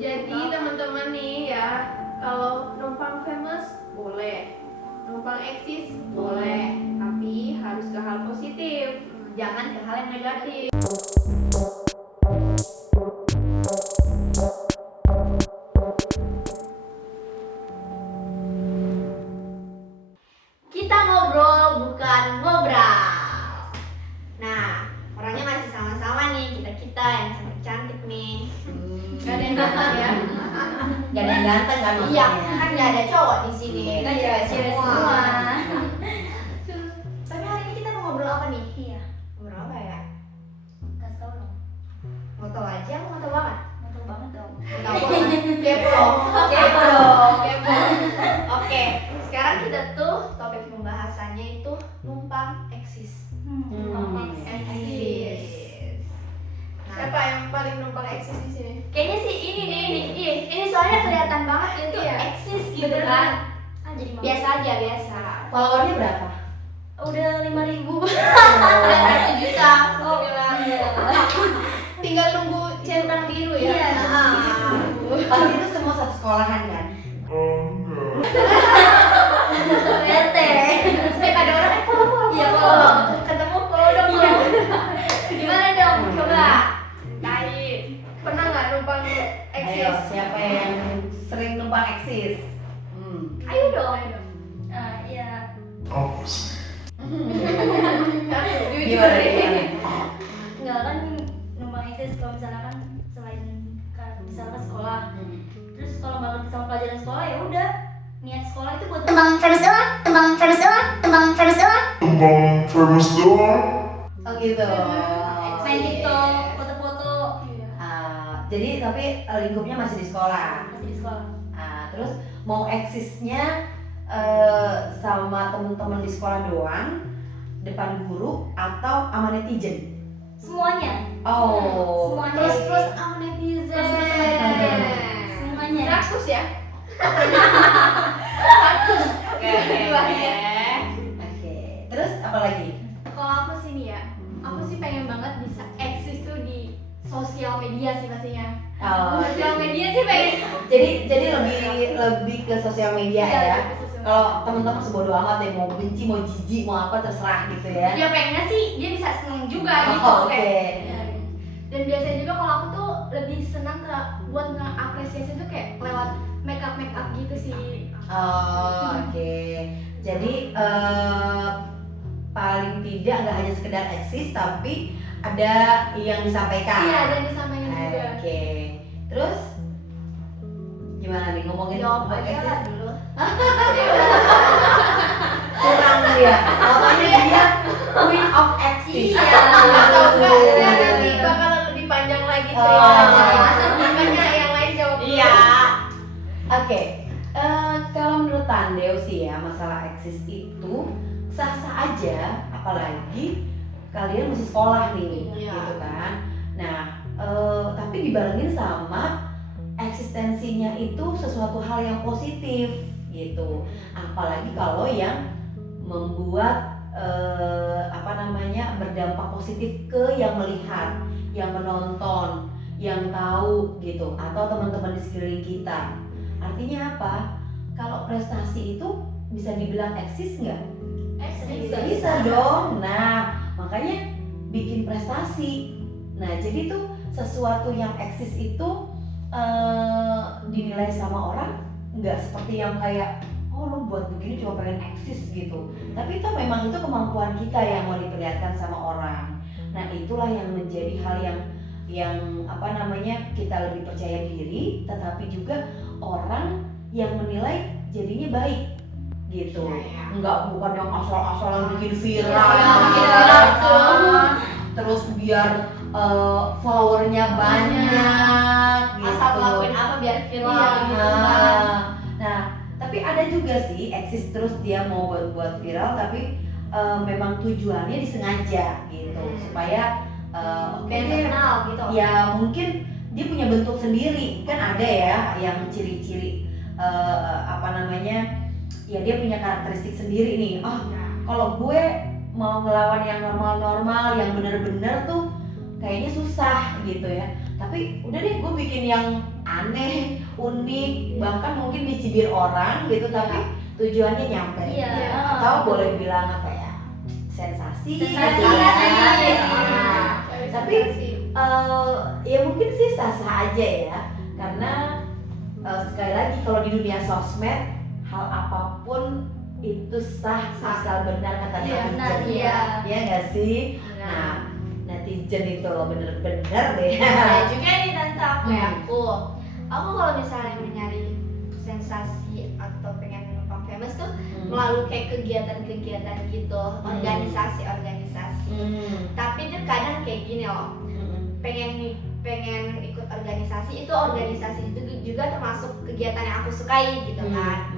Jadi teman-teman nih ya, kalau numpang famous boleh, numpang eksis boleh, tapi harus ke hal positif, jangan ke hal yang negatif. Kita ngobrol bukan ngobrol. Nah, orangnya masih sama-sama nih, kita yang cantik-cantik nih. Gak ada yang ganteng ya? Gak ada yang ganteng kan maksudnya? Iya, kan gak ada cowok di sini. Kita cewek semua. Tapi hari ini kita mau ngobrol apa nih? Iya, Ngobrol apa ya? kasih tau dong. Mau tahu aja, mau tahu banget? Mau tau banget dong. Mau tahu banget? Kepo, kepo dong, kepo. Oke, sekarang kita tuh topik pembahasannya itu numpang eksis. Eksis. Siapa yang paling numpang eksis di sini? Kayaknya sih ini nih, ini soalnya kelihatan banget itu Iya. eksis gitu Beneran. kan. Jadi Biasa aja, biasa. Followernya berapa? Udah 5.000. Udah 1 juta. Oh, Alhamdulillah. iya. Tinggal nunggu centang biru ya. Iya, centang biru. Pasti itu semua satu sekolahan kan? RT. Setiap ada orang follow. Iya, follow. Ketemu follow dong. Iya. Gimana dong? Coba. Kait. Pernah nggak numpang Ayo, eksis? siapa yang sering numpang eksis? Ayo dong. Iya. Gimana nih? Enggak kan numpang eksis kalau misalnya kan selain misalnya sekolah. Terus kalau nggak sama pelajaran sekolah ya udah niat sekolah itu buat Tembang famous doang, tembang famous doang, tembang famous doang. Oh gitu. main TikTok, foto-foto. Jadi tapi lingkupnya masih di sekolah. Masih di sekolah. Terus mau eksisnya sama temen-temen di sekolah doang, depan guru atau sama netizen? Semuanya. Oh. Semuanya. Terus sama netizen. Terus sama netizen. Semuanya. Rakus ya? Oke. Terus apa lagi? Kalau aku sih nih ya, aku sih pengen banget bisa eksis tuh di sosial media sih pastinya. Oh, Sosial media sih pengen. jadi lebih ke sosial media Iya, ya. ke sosial Kalau teman-teman sebodo amat deh, mau benci mau jijik mau apa terserah gitu ya. Ya pengennya sih dia bisa seneng juga gitu. Oh, oke. Kayak. Dan biasanya juga kalau aku tuh lebih senang buat ngeapresiasi tuh kayak lewat make up gitu sih. Oh, oke. Jadi paling tidak nggak hanya sekedar eksis tapi ada yang disampaikan. Iya, dan disampaikan juga. Oke. Terus gimana nih ngomongin Jawab tentang aja eksis? lah dulu. Kurang dia. Pokoknya dia queen of eksis. Iya. Atau enggak dia nanti bakalan lebih panjang lagi ceritanya. Makanya yang lain jawab dulu. Iya. Oke. Kalau menurut Tandeo sih ya, masalah eksis itu sah-sah aja, apalagi kalian masih sekolah nih, Iya. gitu kan. Nah, tapi dibarengin sama eksistensinya itu sesuatu hal yang positif gitu. Apalagi kalau yang membuat berdampak positif ke yang melihat, yang menonton, yang tahu gitu, atau teman-teman di sekeliling kita. Artinya apa? Kalau prestasi itu bisa dibilang eksis nggak? Bisa dong. Nah, makanya bikin prestasi. Nah, jadi tuh sesuatu yang eksis itu dinilai sama orang nggak seperti yang kayak oh lo buat begini cuma pengen eksis gitu. Tapi itu memang itu kemampuan kita yang mau diperlihatkan sama orang. Nah, itulah yang menjadi hal yang kita lebih percaya diri, tetapi juga orang yang menilai jadinya baik gitu. Enggak, bukan yang asal-asalan bikin viral. Terus biar followernya banyak gitu. Asal ngelakuin apa biar viral Iya. gitu kan. Nah, tapi ada juga sih eksis terus dia mau buat viral tapi memang tujuannya disengaja gitu supaya Biar terkenal gitu. ya mungkin dia punya bentuk sendiri kan ada ya yang ciri-ciri ya dia punya karakteristik sendiri nih. Kalau gue mau ngelawan yang normal-normal yang bener-bener tuh kayaknya susah gitu ya. Tapi udah deh gue bikin yang aneh, unik, bahkan mungkin dicibir orang gitu, tapi tujuannya nyampe. Iya. Atau boleh bilang apa ya, sensasi. Sensasi, gitu ya. sensasi. Tapi ya mungkin sih sah-sah aja ya, karena sekali lagi kalau di dunia sosmed hal apapun itu sah asal benar kata Iya, benar, netizen. iya. Ya nggak sih? Nah, netizen itu loh bener-bener deh. Nah juga nih tante Hmm. aku kalau misalnya mencari sensasi atau pengen numpang famous tuh melalui kayak kegiatan-kegiatan gitu, organisasi-organisasi. Tapi tuh kadang kayak gini loh, pengen ikut organisasi itu juga termasuk kegiatan yang aku sukai gitu kan.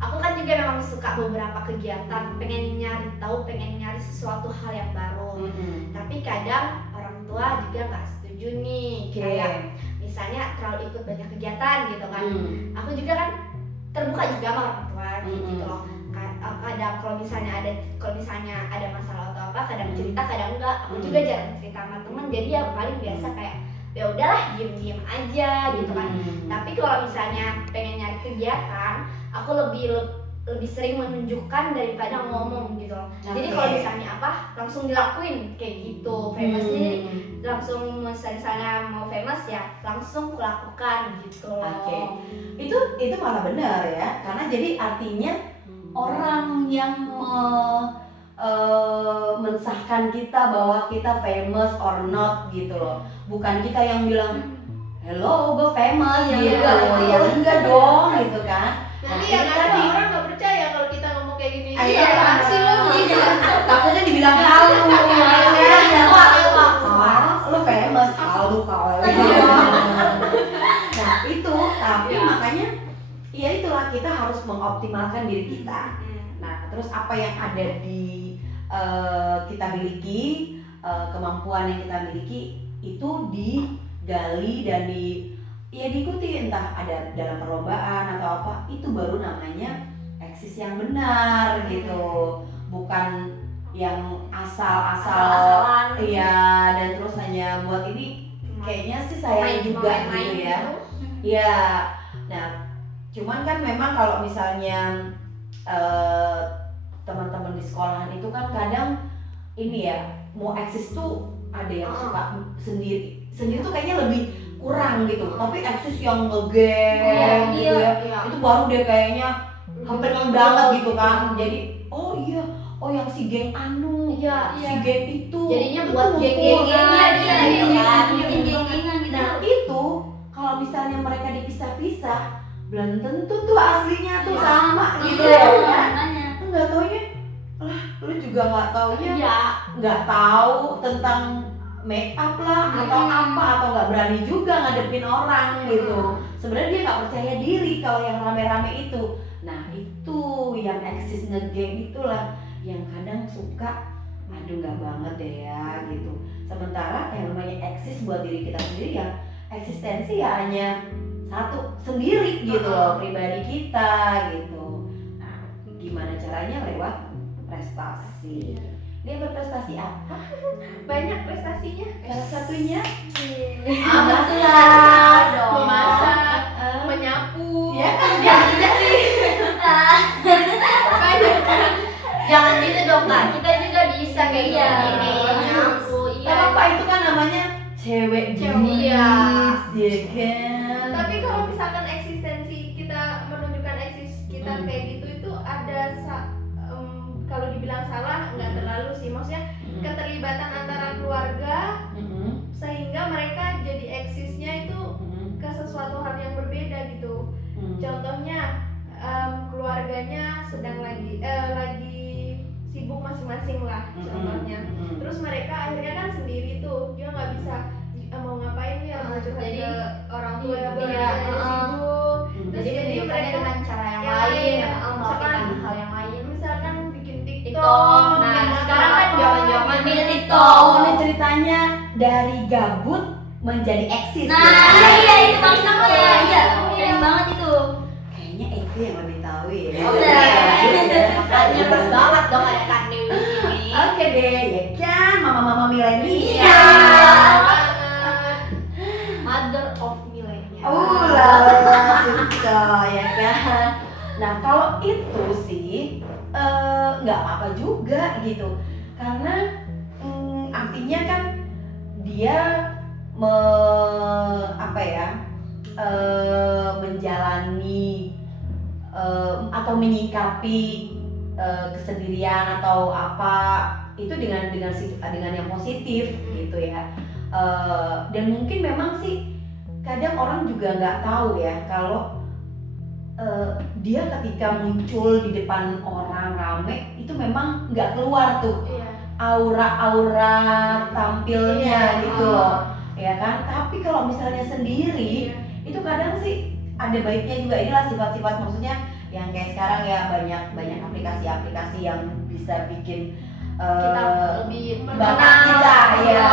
Aku kan juga memang suka beberapa kegiatan, pengen nyari tahu, pengen nyari sesuatu hal yang baru. Tapi kadang orang tua juga nggak setuju nih, kayak misalnya terlalu ikut banyak kegiatan gitu kan. Aku juga kan terbuka juga sama orang tua gitu loh. Kadang kalau misalnya ada masalah atau apa, kadang cerita kadang enggak. Aku juga jarang cerita sama temen, jadi ya paling biasa kayak ya udahlah diem aja gitu kan. Tapi kalau misalnya pengen nyari kegiatan, aku lebih sering menunjukkan daripada ngomong gitu loh. Jadi kalau misalnya apa langsung dilakuin kayak gitu. Famous jadi langsung misalnya mau famous ya langsung kulakukan gitu loh. Oke. Itu malah benar ya, karena jadi artinya orang yang mensahkan kita bahwa kita famous or not gitu loh, bukan kita yang bilang hello gue famous gitu, ya enggak dong gitu kan. Nanti Nah, yang ini ada tadi. orang nggak percaya kalau kita ngomong kayak gini. Iya. Apaan sih lo gitu. Takutnya dibilang halu ya. Wah. Lo famous halu kau. Nah itu, tapi makanya ya itulah kita harus mengoptimalkan diri kita. Nah terus apa yang ada di kita miliki, kemampuan yang kita miliki itu digali dan diikuti, entah ada dalam perlombaan atau apa, itu baru namanya eksis yang benar gitu, bukan yang asal-asalan. Iya, dan terus hanya buat ini kayaknya sih sayang juga gitu ya. Iya. Nah, cuman kan memang kalau misalnya teman-teman di sekolahan itu kan kadang ini ya, mau eksis tuh ada yang suka sendiri tuh kayaknya lebih kurang gitu, tapi eksis yang ngegeng gitu ya, itu baru deh kayaknya happening banget gitu kan. Jadi yang si geng anu, si geng itu Jadinya itu buat ngumpul. geng-gengnya Iya, dia gitu kan. Geng-gengan gitu. Nah itu kalau misalnya mereka dipisah-pisah, belum tentu tuh aslinya tuh sama gitu Iya, ya kan. makanya. Nggak taunya lah, lu juga nggak taunya Iya. nggak tahu tentang make up lah atau apa, atau nggak berani juga ngadepin orang gitu. Sebenarnya dia nggak percaya diri kalau yang rame-rame itu. Nah itu yang eksis ngegeng itulah yang kadang suka aduh nggak banget deh ya gitu. Sementara yang namanya eksis buat diri kita sendiri, yang eksistensi ya hanya satu sendiri gitu loh, pribadi kita gitu. Nah gimana caranya? Lewat prestasi. Dia berprestasi apa? Banyak prestasinya. Salah satunya Masak, dong. memasak, menyapu. ya kan? Banyak kan. Jangan gitu dong Kak, kita juga bisa kayak Iya. gini. Nyapu, Gak apa-apa, itu kan namanya cewek Cewek, iya iya. kan. Tapi kalau misalkan eksistensi kita menunjukkan eksis kita kayak gitu, itu ada kalau dibilang salah nggak terlalu sih, maksudnya keterlibatan antara keluarga sehingga mereka jadi eksisnya itu ke sesuatu hal yang berbeda gitu. Contohnya keluarganya sedang lagi sibuk masing-masing lah contohnya. Terus mereka akhirnya kan sendiri tuh, dia nggak bisa mau ngapain ya, mau curhat Jadi, ke orang tua iya, juga iya, sibuk. Terus jadi menunjukkannya mereka dengan cara yang yang lain, lain, melakukan misalkan- hal yang lain. misalkan bikin TikTok. TikTok. Nah, bikin sekarang kan apa, zaman-zaman gitu. bikin TikTok. Oh, ini ceritanya dari gabut menjadi eksis Nah, ya. iya itu maksudnya. Iya, sering banget itu. Kayaknya itu yang lebih tahu ya. Oh, makanya pas banget dong ada Kak Dewi di sini. Oke deh, ya kan mama-mama milenial. Iya. Banget. Mother of millennial. Oh, dia apa ya, menjalani atau menyikapi kesendirian atau apa itu dengan yang positif gitu ya. Dan mungkin memang sih kadang orang juga nggak tahu ya kalau dia ketika muncul di depan orang rame itu memang nggak keluar tuh aura tampilnya gitu loh, ya kan. Tapi kalau misalnya sendiri itu kadang sih ada baiknya juga. Inilah sifat-sifat, maksudnya yang kayak sekarang ya, banyak aplikasi-aplikasi yang bisa bikin Kita lebih bakat kita ya,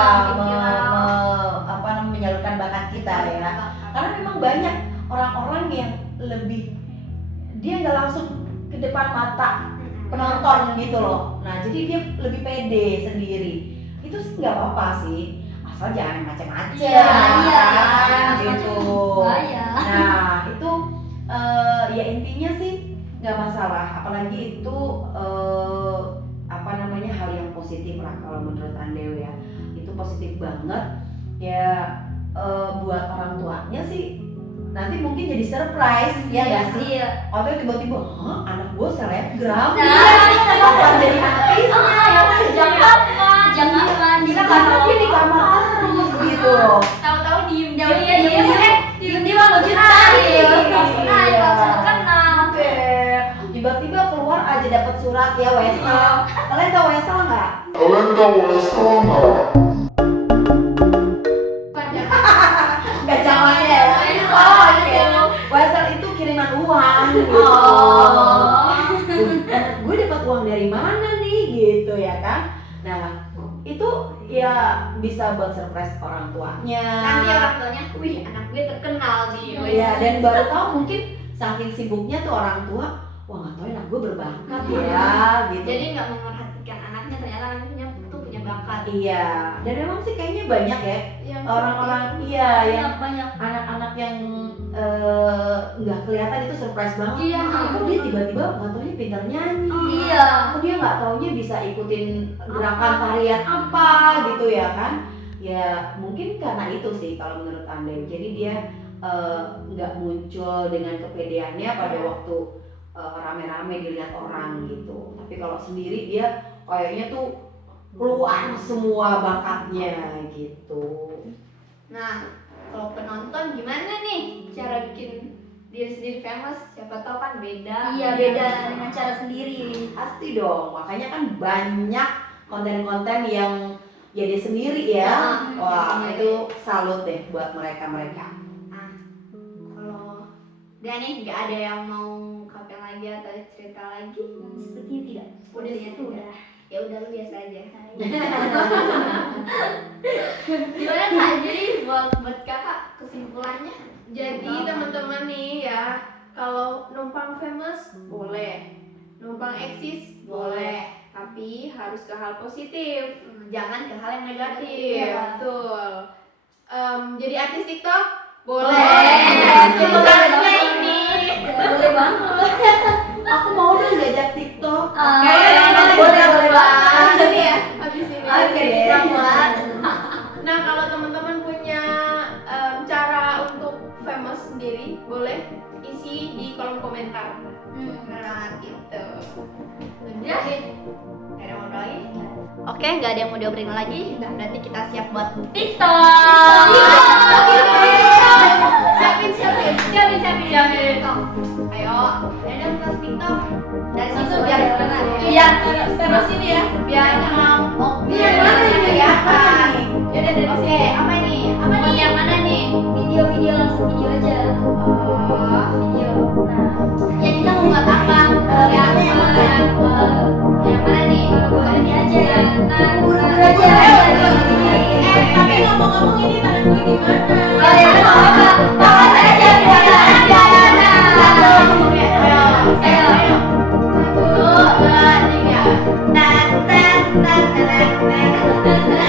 apa menyalurkan bakat kita ya. Karena memang banyak orang-orang yang lebih, dia nggak langsung ke depan mata penonton gitu loh. Nah jadi dia lebih pede sendiri. Itu sih nggak apa-apa sih, asal jangan macam-macam. Iya, gitu. Nah itu ya intinya sih nggak masalah. Apalagi itu hal yang positif lah kalau menurut Andew ya. Itu positif banget ya. Buat orang tuanya sih nanti mungkin jadi surprise ya nggak sih? Atau tiba-tiba, anak gue selebgram, kapan jadi artisnya? Jangan Bisa karena dia di kamar terus gitu loh. tahu-tahu diem dia mau kenal. Tiba-tiba keluar aja dapat surat ya, Wesel. Kalian tahu Wesel nggak? Nggak zamannya ya. Wesel itu kiriman uang gitu. Gue dapat uang dari mana nih gitu ya kan? Nah itu ya bisa buat surprise orang tuanya. nanti orang tuanya, wih anak gue terkenal nih. Iya, dan baru tahu mungkin saking sibuknya tuh orang tua, wah nggak tahu anak gue berbakat ya gitu. Jadi nggak memperhatikan anaknya, ternyata anaknya tuh punya bakat. Iya, dan memang sih kayaknya banyak ya Yang orang-orang yang banyak. anak-anak yang nggak kelihatan itu surprise banget. Iya. Kok dia tiba-tiba nggak taunya pintar nyanyi. Iya. Kok dia nggak taunya bisa ikutin gerakan tarian apa gitu ya kan? Ya mungkin karena itu sih kalau menurut Anda. Jadi dia nggak muncul dengan kepedeannya pada waktu rame-rame dilihat orang gitu. Tapi kalau sendiri dia kayaknya tuh keluar semua bakatnya gitu. Nah, kalau penonton gimana nih cara bikin diri sendiri famous? Siapa tahu kan beda. Iya, beda dengan cara sendiri. Pasti dong, makanya kan banyak konten-konten yang ya dia sendiri ya. Wah, sendiri. itu salut deh buat mereka-mereka. Nah, kalau dia nih nggak ada yang mau kapan lagi atau cerita lagi? Sepertinya tidak. Udah itu udah. Ya udah lu biasa aja. Gimana Kak? Jadi buat kakak kesimpulannya? Jadi teman-teman nih ya, kalau numpang famous boleh, numpang eksis boleh, tapi harus ke hal positif, Jangan ke hal yang negatif. iya betul. Jadi artis TikTok boleh. Terima kasih ini. Boleh banget. Aku mau dong diajak TikTok. Boleh banget. Abis ini ya, abis ini. Oke deh. Nah kalau teman-teman punya cara untuk famous sendiri, boleh isi di kolom komentar. Nah gitu. Udah. Gak ada yang mau lagi? Oke, nggak ada yang mau diobrolin lagi. Nah, berarti kita siap buat TikTok. siapin. Ayo, ada buka TikTok. Dari situ biar mana? Iya. Terus ini ya. Biar mau. Oh, Yang mana ini? kelihatan. Yaudah dari sini. Apa nih? Apa nih? Yang mana nih? Video langsung video aja. Oh, Video. Nah, ya kita mau buat apa? Yang mana nih? ini aja. Nah, buru-buru Ayo, aja. Tapi ngomong-ngomong ini tangan gue gimana? Oh ya, nggak apa-apa. Tangan aja, biar aja. Ayo. 1, 2, 3. Tan tan tan tan tan.